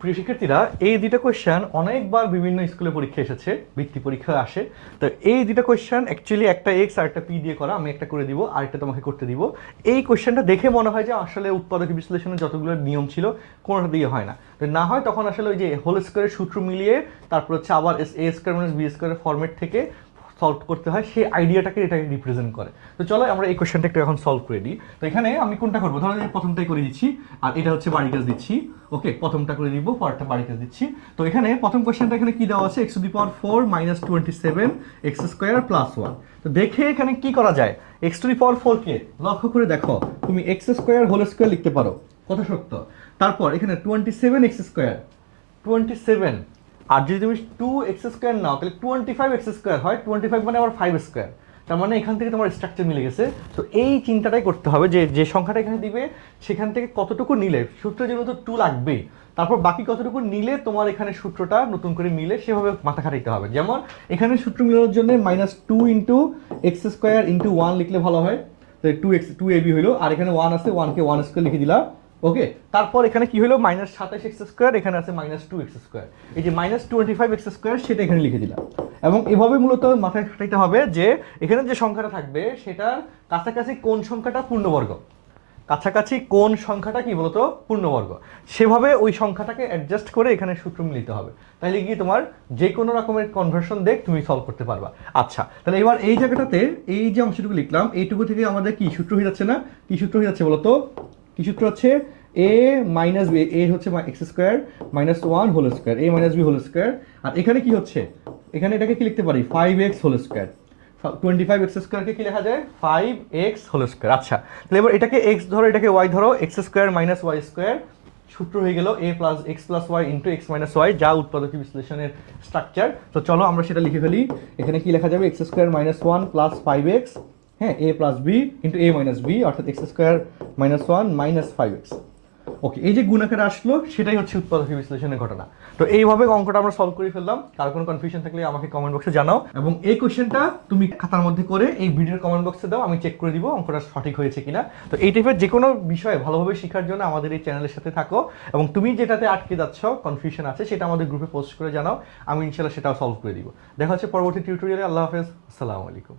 প্রিয় শিক্ষার্থীরা, এই দুইটা কোয়েশ্চেন অনেকবার বিভিন্ন স্কুলে পরীক্ষা এসেছে, বৃত্তি পরীক্ষায় আসে। তো এই দুইটা কোয়েশ্চেন অ্যাকচুয়ালি একটা এক্স আর একটা পি দিয়ে করা, আমি একটা করে দিব আর একটা তোমাকে করতে দিব। এই কোয়েশ্চেনটা দেখে মনে হয় যে আসলে উৎপাদক বিশ্লেষণের যতগুলো নিয়ম ছিল কোনোটা দিয়ে হয় না। তো না হয় তখন আসলে ওই যে হোল স্কোয়ারের সূত্র মিলিয়ে তারপর হচ্ছে আবার এ স্কোয়ার মাইনাস বি স্কোয়ারের ফর্মেট থেকে সলভ করতে হয়, সেই আইডিয়াটাকে এটাকে রিপ্রেজেন্ট করে। তো চলো আমরা এই কোয়েশ্চেনটা একটু এখন সলভ করে দিই। তো এখানে আমি কোনটা করবো, ধরো প্রথমটাই করে দিচ্ছি আর এটা হচ্ছে বাড়ি কাজ দিচ্ছি। ওকে, প্রথমটা করে দিব, পরেরটা বাড়ি কাজ দিচ্ছি। তো এখানে প্রথম কোয়েশ্চেনটা এখানে কি দেওয়া আছে, x to the power 4 minus 27 x square plus 1। তো দেখে এখানে কি করা যায়, এক্স টু দি পাওয়ার 4 কে লক্ষ্য করে দেখো, তুমি এক্স স্কোয়ার হোল স্কোয়ার লিখতে পারো, কত শক্ত। তারপর এখানে 27 এক্স স্কোয়ার, 27, আর যদি তুমি 2x² নাও তাহলে 25x² হয়, 25 মানে আবার 5²। তার মানে এখান থেকে তোমার স্ট্রাকচার মিলে গেছে। তো এই চিন্তাটাই করতে হবে যে যে সংখ্যাটা এখানে দিবে সেখান থেকে কতটুকু নিলে, সূত্র যেহেতু 2 লাগবেই, তারপর বাকি কতটুকু নিলে তোমার এখানে সূত্রটা নতুন করে মিলে সেভাবে মাথা খাটাইতে হবে। যেমন এখানে সূত্র মিলানোর জন্য -2 ইন্টু x² ইন্টু 1 লিখলে ভালো হয়। তো 2ab হইলো, আর এখানে 1 আছে, 1কে 1² লিখে দিলা। ওকে, তারপর এখানে কি হলো, -27x², এখানে আছে -2x²। এই যে -25x² সেটা এখানে লিখে দিলাম। এবং এভাবে মূলত মাথায় খাটাইতে হবে যে এখানে যে সংখ্যাটা থাকবে সেটার কাছাকাছি কোন সংখ্যাটা পূর্ণবর্গ, কাছাকাছি কোন সংখ্যাটা কি বলতো পূর্ণবর্গ, সেভাবে ওই সংখ্যাটাকে অ্যাডজাস্ট করে এখানে সূত্র মিলিতে হবে। তাহলে গিয়ে তোমার যে কোনো রকমের কনভার্সন দেখ তুমি সলভ করতে পারবা। আচ্ছা, তাহলে এবার এই জায়গাটাতে এই যে অংশটুকু লিখলাম এইটুকু থেকে আমাদের কি সূত্র হয়ে যাচ্ছে না, কি সূত্র হয়ে যাচ্ছে বলতো, কি সূত্র হচ্ছে এ মাইনাস বি, এ হচ্ছে x² মাইনাস 1 হোল স্কোয়ার, এ মাইনাস বি হোল স্কোয়ার। আর এখানে কি হচ্ছে, এখানে এটাকে কি লিখতে পারি 5x হোল স্কোয়ার, 25x² কি লেখা যায় 5x হোল স্কোয়ার। আচ্ছা, তাহলে এবার এটাকে x ধরো, এটাকে y ধরো, x² মাইনাস y², সূত্র হয়ে গেল a plus x plus y into x minus y, যা উৎপাদকীয় বিশ্লেষণের স্ট্রাকচার। তো চলো আমরা সেটা লিখে ফেলি। এখানে কি লেখা যাবে, x² মাইনাস 1 প্লাস 5x, হ্যাঁ, a plus b into a minus b, অর্থাৎ x² মাইনাস 1 মাইনাস 5x। ওকে, এই যে গুণাকার আসলো সেটাই হচ্ছে উৎপাদকীয় বিশ্লেষণের ঘটনা। তো এইভাবে অঙ্কটা আমরা সলভ করে ফেললাম। কার কোনো কনফিউশন থাকলে আমাকে কমেন্ট বক্সে জানাও, এবং এই কোশ্চেনটা তুমি খাতার মধ্যে করে এই ভিডিওর কমেন্ট বক্সে দাও, আমি চেক করে দিব অঙ্কটা সঠিক হয়েছে কিনা। তো এই টাইপের যে কোনো বিষয়ে ভালোভাবে শেখার জন্য আমাদের এই চ্যানেলের সাথে থাকো, এবং তুমি যেটাতে আটকে যাচ্ছ, কনফিউশন আছে, সেটা আমাদের গ্রুপে পোস্ট করে জানাও, আমি ইনশাল্লাহ সেটাও সলভ করে দিব। দেখা হচ্ছে পরবর্তী টিউটোরিয়ালে। আল্লাহ হাফেজ, আসসালামু আলাইকুম।